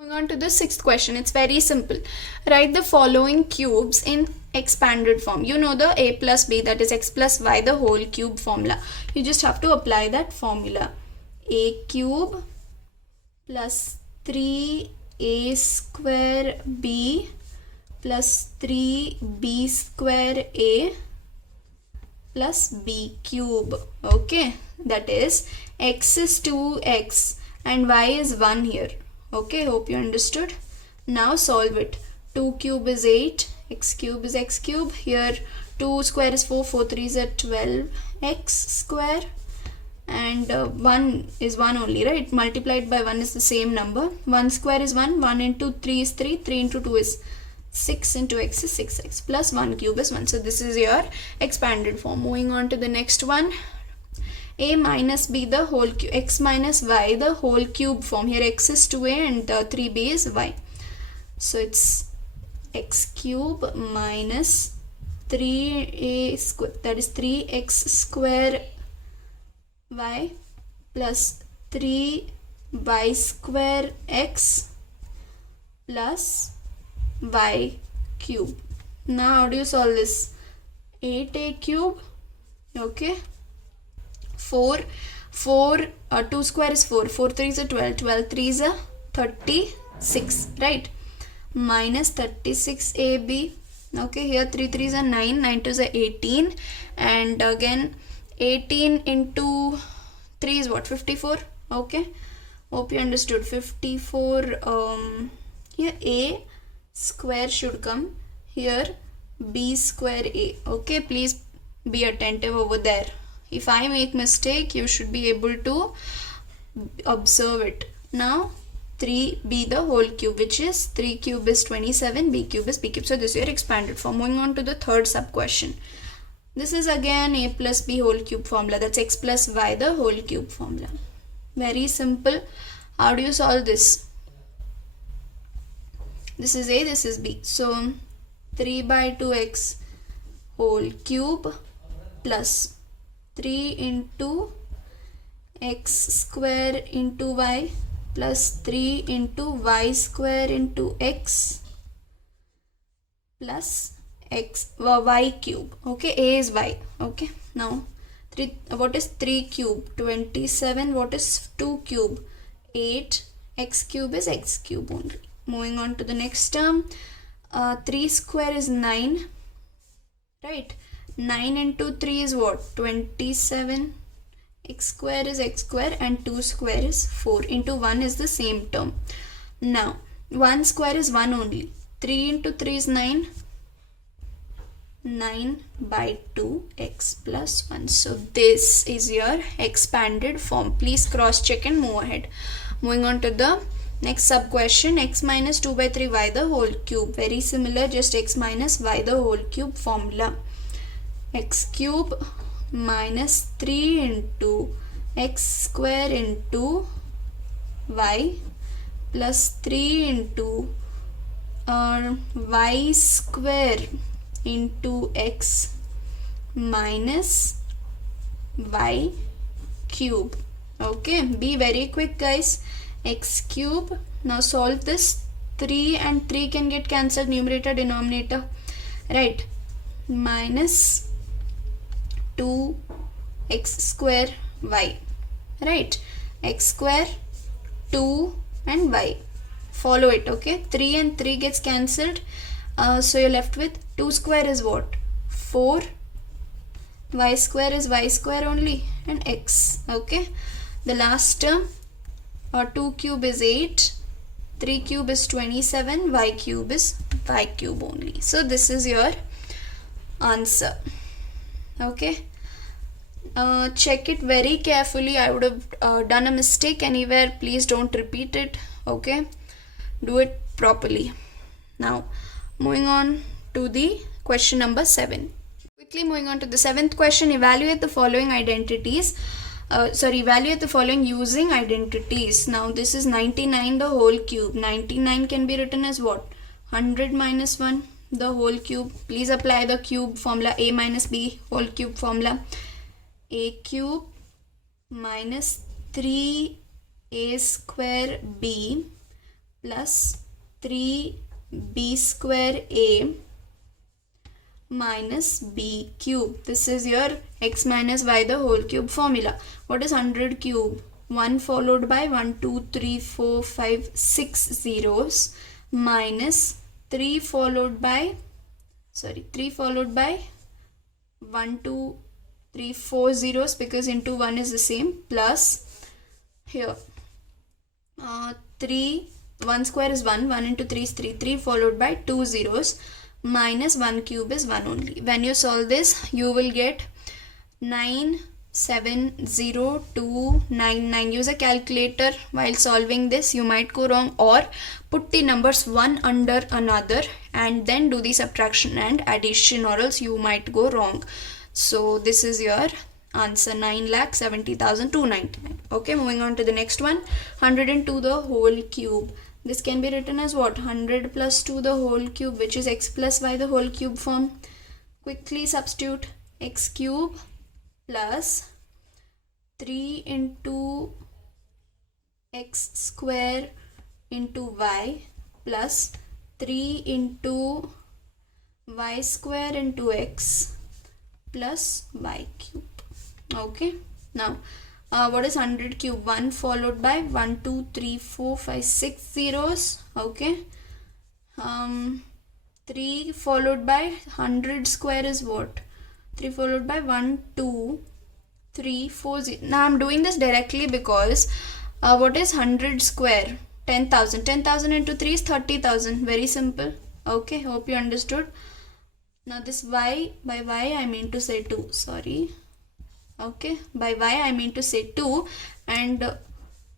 Moving on to the sixth question, it's very simple. Write the following cubes in expanded form. You know the a plus b, that is x plus y, the whole cube formula. You just have to apply that formula. A cube plus 3a square b plus 3b square a plus b cube. Okay, that is x is 2x and y is 1 here. Okay, hope you understood. Now solve it. 2 cube is 8, x cube is x cube. Here 2 square is 4, 4 3 is 12 x square, and 1 is 1 only, right? Multiplied by 1 is the same number. 1 square is 1, 1 into 3 is 3, 3 into 2 is 6, into x is 6x, plus 1 cube is 1. So this is your expanded form. Moving on to the next one. A minus b the whole cube, x minus y the whole cube form. Here x is 2a and 3b is y. So it's x cube minus 3a square, that is 3x square y plus 3y square x plus y cube. Now how do you solve this? 8a cube, okay, 4 2 square is 4, 4 3 is a 12, 12 3 is a 36, right? Minus 36ab, okay, here 3 3 is a 9, 9 2 is a 18, and again 18 into 3 is what? 54. Okay, hope you understood. 54. Here a square should come, here b square a. Okay, please be attentive over there. If I make mistake, you should be able to observe it. Now 3b the whole cube, which is 3 cube is 27, b cube is b cube. So this is your expanded form. Moving on to the third sub question. This is again a plus b whole cube formula, that's x plus y the whole cube formula. Very simple. How do you solve this? This is a, this is b. So 3 by 2x whole cube plus 3 into x square into y plus 3 into y square into x plus x y cube. Okay, a is y. Okay, now 3, what is 3 cube? 27. What is 2 cube? 8. X cube is x cube only. Moving on to the next term. 3 square is 9, right? 9 into 3 is what? 27. X square is x square and 2 square is 4. Into 1 is the same term. Now 1 square is 1 only. 3 into 3 is 9. 9 by 2 x plus 1. So this is your expanded form. Please cross check and move ahead. Moving on to the next sub question. X minus 2 by 3 y the whole cube. Very similar, just x minus y the whole cube formula. X cube minus 3 into x square into y plus 3 into y square into x minus y cube. Okay, be very quick guys. X cube, now solve this. 3 and 3 can get cancelled, numerator denominator, right? Minus 2x square y, right? X square 2 and y, follow it. Okay, 3 and 3 gets cancelled, so you're left with 2 square is what? 4, y square is y square only, and x. Okay, the last term, 2 cube is 8, 3 cube is 27, y cube is y cube only. So this is your answer. Okay, check it very carefully. I would have done a mistake anywhere, please don't repeat it. Okay, do it properly. Now moving on to the question number 7. Quickly moving on to the 7th question. Evaluate the following identities. Evaluate the following using identities. Now this is 99 the whole cube. 99 can be written as what? 100 minus 1 the whole cube. Please apply the cube formula, a minus b whole cube formula. A cube minus 3a square b plus 3b square a minus b cube. This is your x minus y the whole cube formula. What is 100 cube? 1 followed by 1, 2, 3, 4, 5, 6 zeros minus 3 followed by 1, 2, 3, 4 zeros because into 1 is the same, plus here 3, 1 square is 1, 1 into 3 is 3, 3 followed by 2 zeros minus 1 cube is 1 only. When you solve this, you will get 970,299. Use a calculator while solving this. You might go wrong, or put the numbers one under another and then do the subtraction and addition, or else you might go wrong. So this is your answer, 9,70,299. Okay, moving on to the next one. 102 the whole cube. This can be written as what? 100 plus 2 the whole cube, which is x plus y the whole cube form. Quickly substitute x cube plus 3 into x square into y plus 3 into y square into x plus y cube. Okay, now what is 100 cube? 1 followed by 1, 2, 3, 4, 5, 6 zeros. Okay, 3 followed by 100 square is what? 3 followed by 1, 2, 3, 4, 0. Now I'm doing this directly because what is 100 square? 10,000. 10,000 into 3 is 30,000. Very simple. Okay, hope you understood. Now this y, by y I mean to say 2. Sorry. Okay, by y I mean to say 2, and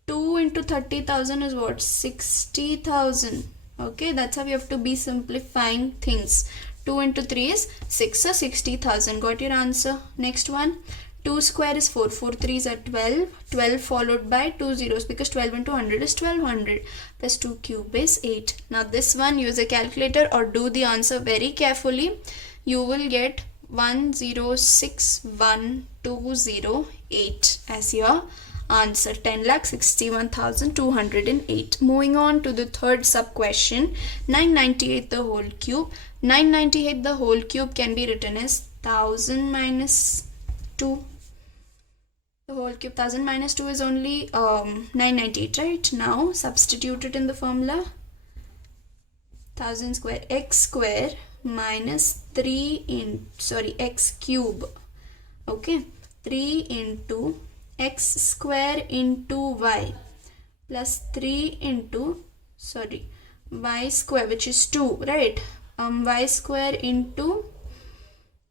2 into 30,000 is what? 60,000. Okay, that's how you have to be simplifying things. 2 into 3 is 6, so 60,000. Got your answer. Next one. 2 square is 4. 4 3s are 12. 12 followed by 2 zeros because 12 into 100 is 1200. Plus 2 cube is 8. Now this one, use a calculator or do the answer very carefully. You will get 1061208 as your answer. 10,61,208. Moving on to the third sub question. 998 the whole cube. 998 the whole cube can be written as 1000 minus 2. The whole cube, 1000 minus 2 is only 998, right? Now substitute it in the formula. 1000 square, x square minus 3 in, x cube. Okay, 3 into x square into y plus 3 into, y square, which is 2, right? Y square into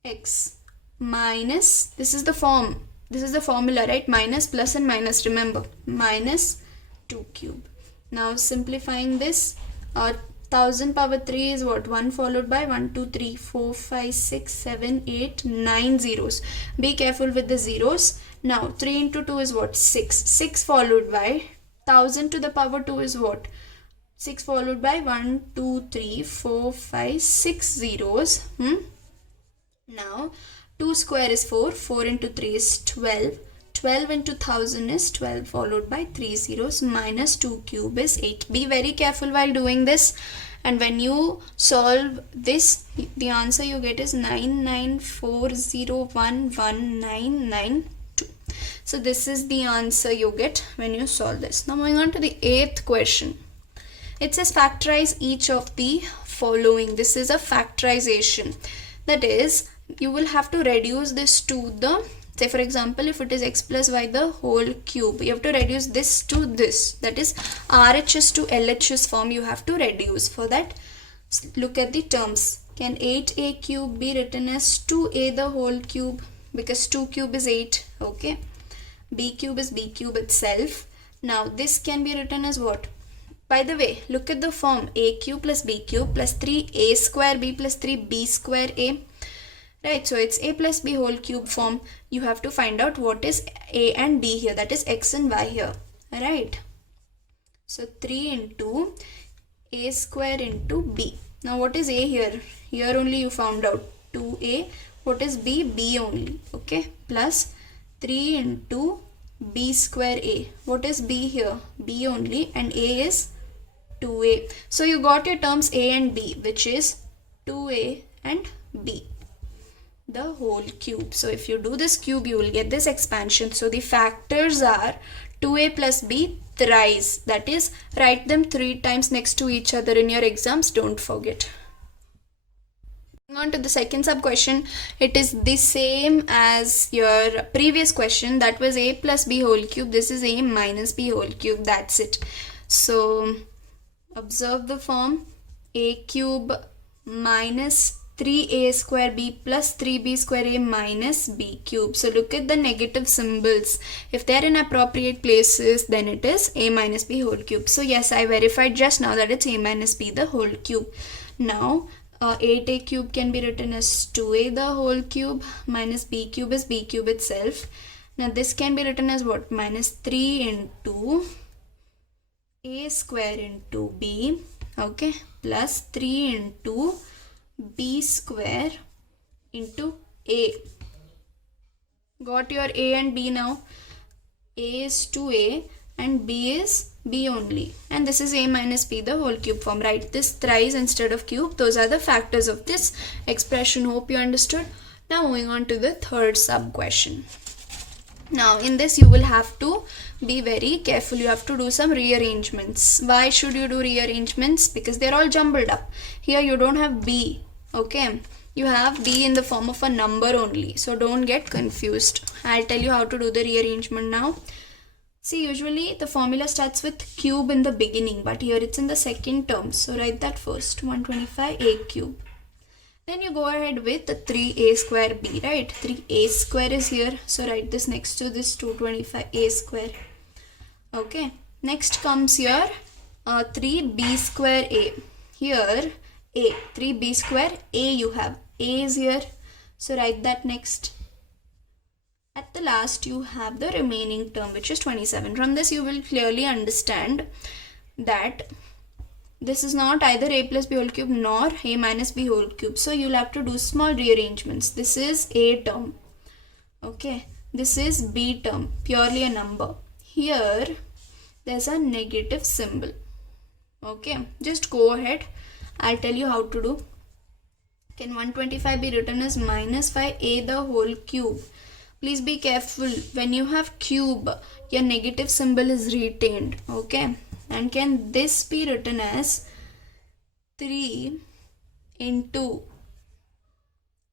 x minus, this is the formula, right? Minus, plus and minus, remember, minus 2 cube. Now simplifying this, 1000 power 3 is what? 1 followed by 1, 2, 3, 4, 5, 6, 7, 8, 9 zeros. Be careful with the zeros. Now 3 into 2 is what? 6. 6 followed by 1000 to the power 2 is what? 6 followed by 1, 2, 3, 4, 5, 6 zeros. Now 2 square is 4. 4 into 3 is 12. 12 into 1000 is 12 followed by 3 zeros minus 2 cube is 8. Be very careful while doing this, and when you solve this, the answer you get is 994011992. So this is the answer you get when you solve this. Now moving on to the 8th question. It says factorize each of the following. This is a factorization. That is, you will have to reduce this to the, say for example, if it is x plus y the whole cube, you have to reduce this to this. That is RHS to LHS form you have to reduce. For that, look at the terms. Can 8a cube be written as 2a the whole cube? Because 2 cube is 8. Okay. B cube is B cube itself. Now this can be written as what? By the way, look at the form. A cube plus B cube plus 3a square b plus 3b square a. Right, so it's a plus b whole cube form. You have to find out what is a and b here, that is x and y here. Right, so 3 into a square into b. Now what is a here? Here only you found out 2a. What is b? B only. Okay, plus 3 into b square a. What is b here? B only, and a is 2a. So you got your terms a and b, which is 2a and b, the whole cube. So if you do this cube, you will get this expansion. So the factors are 2a plus b thrice. That is, write them 3 times next to each other in your exams. Don't forget. On to the second sub question, it is the same as your previous question. That was a plus b whole cube. This is a minus b whole cube. That's it. So observe the form: a cube minus 3a square b plus 3b square a minus b cube. So look at the negative symbols. If they are in appropriate places, then it is a minus b whole cube. So yes, I verified just now that it's a minus b the whole cube. Now 8a cube can be written as 2a the whole cube, minus b cube is b cube itself. Now this can be written as what? Minus 3 into a square into b, okay, plus 3 into b square into a. Got your a and b now. A is 2a and b is b only, and this is a minus b the whole cube form. Write this thrice instead of cube. Those are the factors of this expression. Hope you understood. Now moving on to the third sub question. Now in this you will have to be very careful. You have to do some rearrangements. Why should you do rearrangements? Because they're all jumbled up. Here you don't have b, okay, you have b in the form of a number only, so don't get confused. I'll tell you how to do the rearrangement now. See, usually the formula starts with cube in the beginning, but here it's in the second term, so write that first. 125a cube. Then you go ahead with the 3a square b, right? 3a square is here, so write this next to this 225a square. Okay, next comes your 3b square a. Here a, 3b square a, you have a is here, so write that next. At the last you have the remaining term, which is 27. From this you will clearly understand that this is not either a plus b whole cube nor a minus b whole cube, so you'll have to do small rearrangements. This is a term, okay, this is b term, purely a number. Here there's a negative symbol, okay, just go ahead, I'll tell you how to do. Can 125 be written as minus 5a the whole cube? Please be careful, when you have cube, your negative symbol is retained, okay? And can this be written as 3 into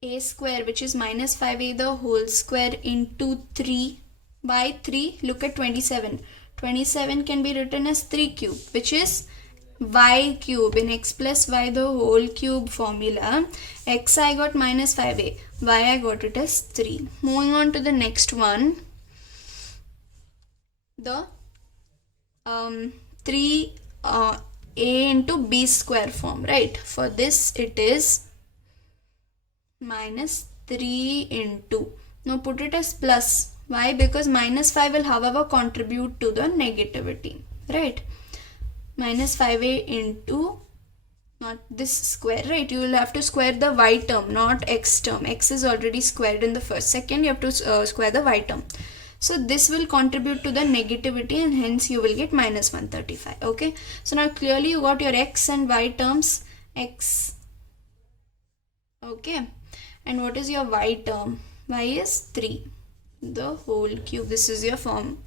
a square, which is minus 5a the whole square, into 3 by 3? Look at 27. 27 can be written as 3 cube, which is y cube. In x plus y the whole cube formula, x I got minus 5a, y I got it as 3. Moving on to the next one, the 3a into b square form, right? For this it is minus 3 into, now put it as plus. Why? Because minus 5 will however contribute to the negativity, right? Minus 5a into, not this square, right? You will have to square the y term, not x term. X is already squared in the first. Second, you have to square the y term. So this will contribute to the negativity, and hence you will get minus 135. Okay. So now clearly you got your x and y terms. X. Okay. And what is your y term? Y is 3. The whole cube. This is your form.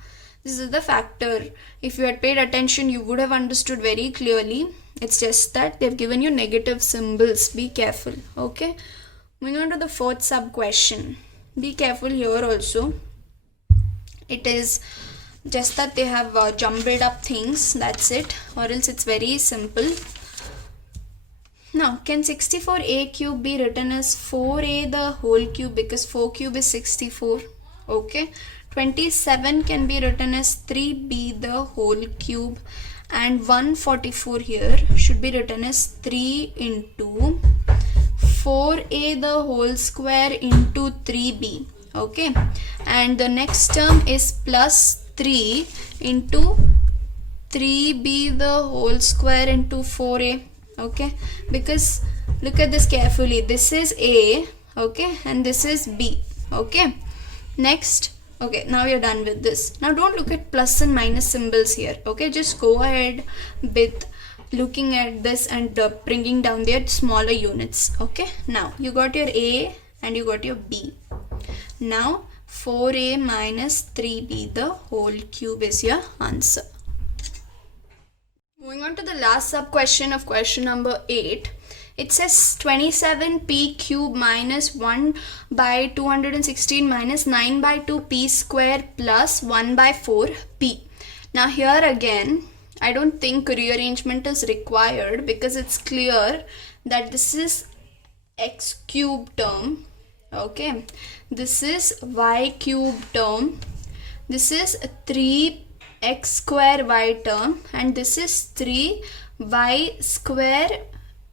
This is the factor. If you had paid attention, you would have understood very clearly. It's just that they've given you negative symbols. Be careful. Okay. Moving on to the fourth sub question. Be careful here also. It is just that they have jumbled up things. That's it. Or else it's very simple. Now, can 64a cube be written as 4a the whole cube? Because 4 cube is 64. Okay. 27 can be written as 3b the whole cube, and 144 here should be written as 3 into 4a the whole square into 3b. Okay, and the next term is plus 3 into 3b the whole square into 4a. Okay, because look at this carefully, this is a, okay, and this is b. Okay, next. Okay, now you're done with this. Now don't look at plus and minus symbols here. Okay, just go ahead with looking at this and bringing down their smaller units. Okay, now you got your A and you got your B. Now 4A minus 3B the whole cube is your answer. Moving on to the last sub question of question number 8. It says 27p cube minus 1 by 216 minus 9 by 2 p square plus 1 by 4 p. Now here again, I don't think rearrangement is required because it's clear that this is x cube term. Okay, this is y cube term. This is 3x square y term and this is 3y square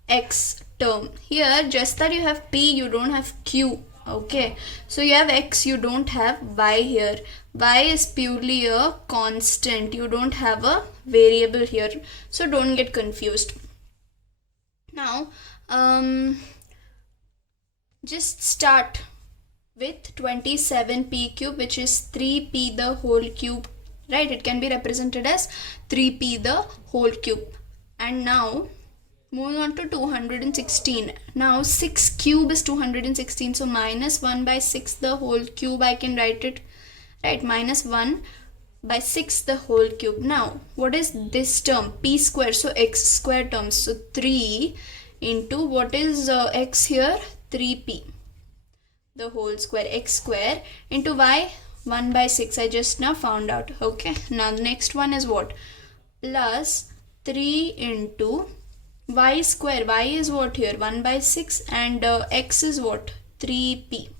x term. Here just that you have p, you don't have q. Okay, so you have x, you don't have y here. Y is purely a constant, you don't have a variable here, so don't get confused. Now just start with 27p cube, which is 3p the whole cube, right? It can be represented as 3p the whole cube. And now moving on to 216. Now 6 cube is 216, so minus 1 by 6 the whole cube, I can write it, right? Minus 1 by 6 the whole cube. Now what is this term? P square, so x square terms, so 3 into what is x here? 3p the whole square, x square into y, 1 by 6, I just now found out. Okay, now the next one is what? Plus 3 into y square. Y is what here? 1 by 6 and x is what? 3p.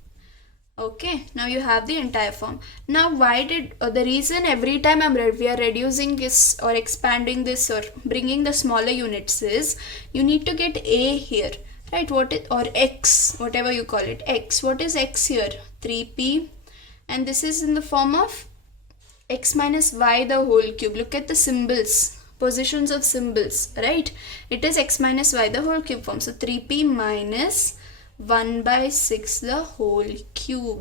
Okay, now you have the entire form. Now why did the reason every time we are reducing this or expanding this or bringing the smaller units is you need to get a here, right? What is, or x, whatever you call it, x. What is x here? 3p, and this is in the form of x minus y the whole cube. Look at the symbols, positions of symbols, right? It is x minus y the whole cube form. So 3p minus 1 by 6 the whole cube.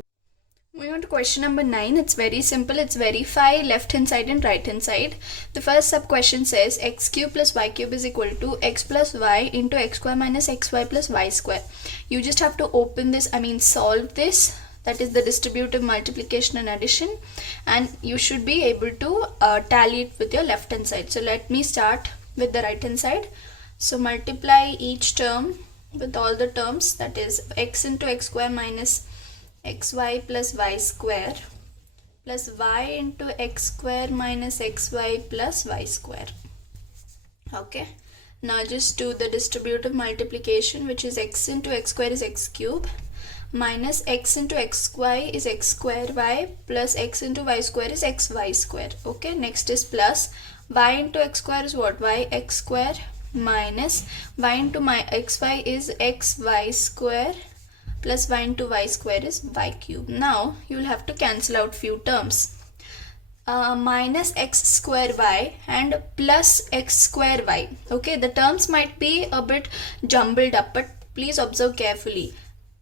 Moving on to question number 9. It's very simple. It's verify left hand side and right hand side. The first sub question says x cube plus y cube is equal to x plus y into x square minus xy plus y square. You just have to open this, solve this. That is the distributive multiplication and addition, and you should be able to tally it with your left hand side. So let me start with the right hand side. So multiply each term with all the terms, that is x into x square minus xy plus y square plus y into x square minus xy plus y square. Okay, now just do the distributive multiplication, which is x into x square is x cube minus x into xy is x square y plus x into y square is xy square. Okay, next is plus y into x square is what? Y x square minus y into my xy is xy square plus y into y square is y cube. Now you will have to cancel out few terms. Minus x square y and plus x square y. Okay, the terms might be a bit jumbled up, but please observe carefully.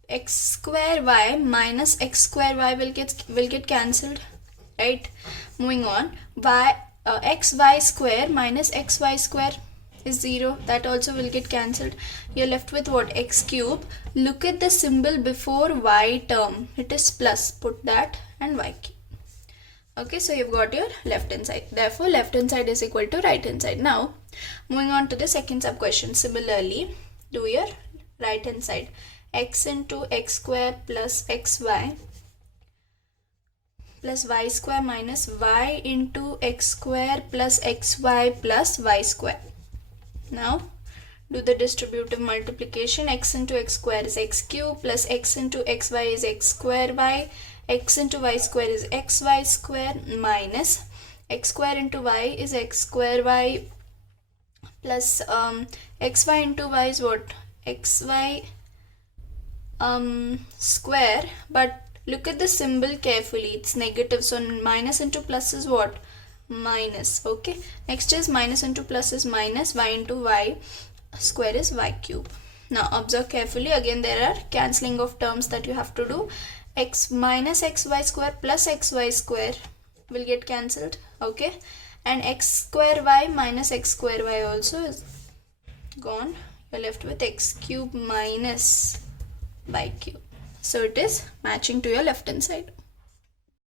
X square y minus x square y will get cancelled, right? Moving on, xy square minus xy square is 0, that also will get cancelled. You're left with what? X cube. Look at the symbol before y term, it is plus, put that, and y cube. Okay, so you've got your left hand side. Therefore left hand side is equal to right hand side. Now moving on to the second sub question. Similarly, do your right hand side. X into x square plus xy plus y square minus y into x square plus xy plus y square. Now do the distributive multiplication. X into x square is x cube plus x into xy is x square y, x into y square is xy square minus x square into y is x square y plus xy into y is what? Xy square, but look at the symbol carefully, it's negative, so minus into plus is what? Minus. Okay, next is minus into plus is minus, y into y square is y cube. Now observe carefully, again there are cancelling of terms that you have to do. X minus xy square plus xy square will get cancelled. Okay, and x square y minus x square y also gone. You're left with x cube minus y cube. So it is matching to your left hand side.